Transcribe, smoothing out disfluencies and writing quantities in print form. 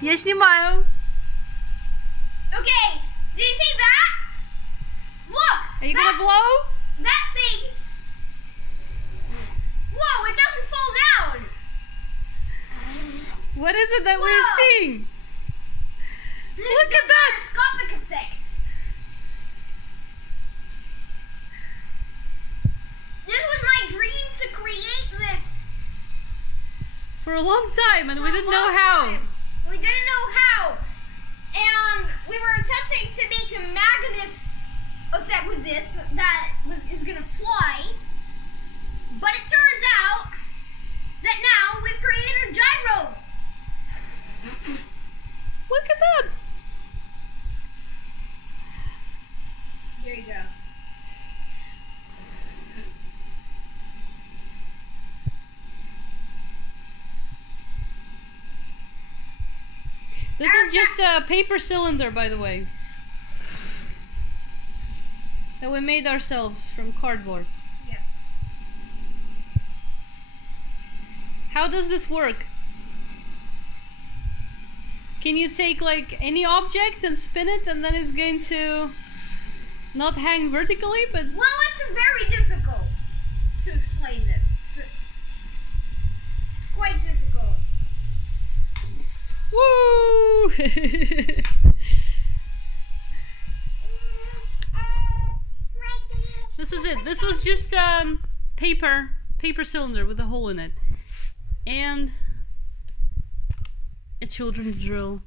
Я снимаю. Okay, did you see that? Look! Are you gonna blow? That thing! Whoa, it doesn't fall down! What is it that Whoa. we're seeing? Look at that! Gyroscopic effect. This was my dream to create this. For a long time, and we didn't know how. We didn't know how. And we were attempting to make a magnet effect with this that is going to fly. But it turns out that now we've created a gyro. Look at that! There you go. This is just a paper cylinder, by the way, that we made ourselves from cardboard. Yes. How does this work? Can you take like any object and spin it and then it's going to not hang vertically, but... Well, it's very difficult to explain this. It's quite difficult. Woo! This is it. This was just paper cylinder with a hole in it. And a children's drill.